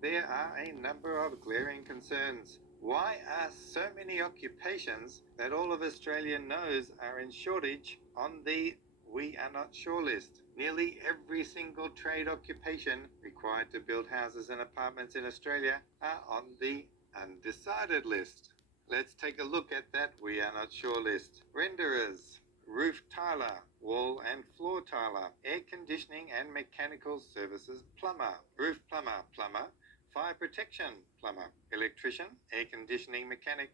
there are a number of glaring concerns. Why are so many occupations that all of Australia knows are in shortage on the We Are Not Sure list? Nearly every single trade occupation required to build houses and apartments in Australia are on the undecided list. Let's take a look at that We Are Not Sure list. Renderers, roof tiler, wall and floor tiler, air conditioning and mechanical services plumber, roof plumber, fire protection plumber, electrician, air conditioning mechanic,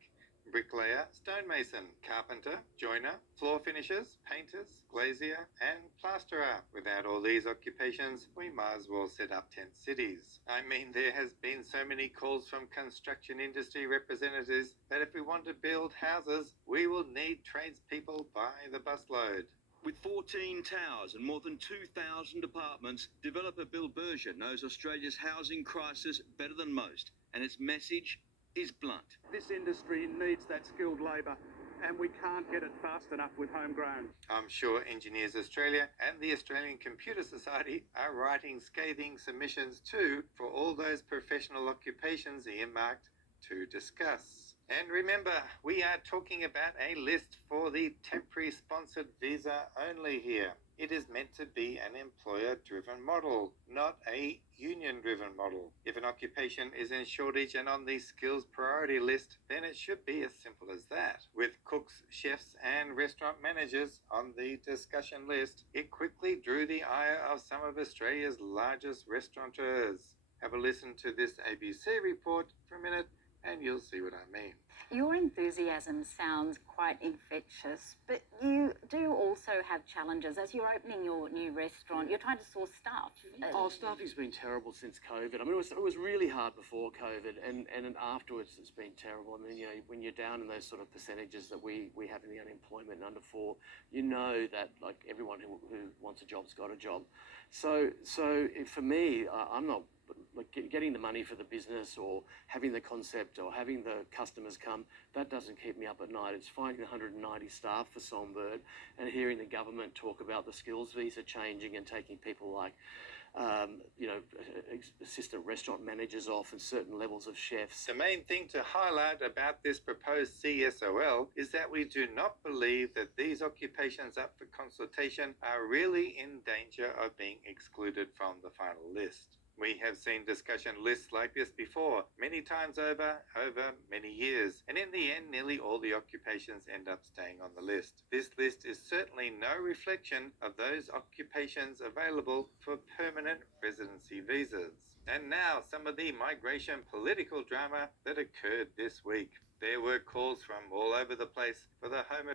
bricklayer, stonemason, carpenter, joiner, floor finishers, painters, glazier, and plasterer. Without all these occupations, we might as well set up tent cities. I mean, there has been so many calls from construction industry representatives that if we want to build houses, we will need tradespeople by the busload. With 14 towers and more than 2,000 apartments, developer Bill Berger knows Australia's housing crisis better than most, and its message is blunt. This industry needs that skilled labour, and we can't get it fast enough with homegrown. I'm sure Engineers Australia and the Australian Computer Society are writing scathing submissions too for all those professional occupations earmarked to discuss. And remember, we are talking about a list for the temporary sponsored visa only here. It is meant to be an employer-driven model, not a union-driven model. If an occupation is in shortage and on the skills priority list, then it should be as simple as that. With cooks, chefs, and restaurant managers on the discussion list, it quickly drew the ire of some of Australia's largest restaurateurs. Have a listen to this ABC report for a minute, and you'll see what I mean. Your enthusiasm sounds quite infectious, but you do also have challenges. As you're opening your new restaurant, you're trying to source staff. Staffing's been terrible since COVID. I mean, it was really hard before COVID, and afterwards it's been terrible. I mean, you know, when you're down in those sort of percentages that we have in the unemployment under 4, you know that like everyone who wants a job's got a job. So for me, I'm not like getting the money for the business or having the concept or having the customers come, that doesn't keep me up at night. It's finding 190 staff for Songbird and hearing the government talk about the skills visa changing and taking people like, assistant restaurant managers off and certain levels of chefs. The main thing to highlight about this proposed CSOL is that we do not believe that these occupations up for consultation are really in danger of being excluded from the final list. We have seen discussion lists like this before, many times over many years, and in the end, nearly all the occupations end up staying on the list. This list is certainly no reflection of those occupations available for permanent residency visas. And now, some of the migration political drama that occurred this week. There were calls from all over the place for the Home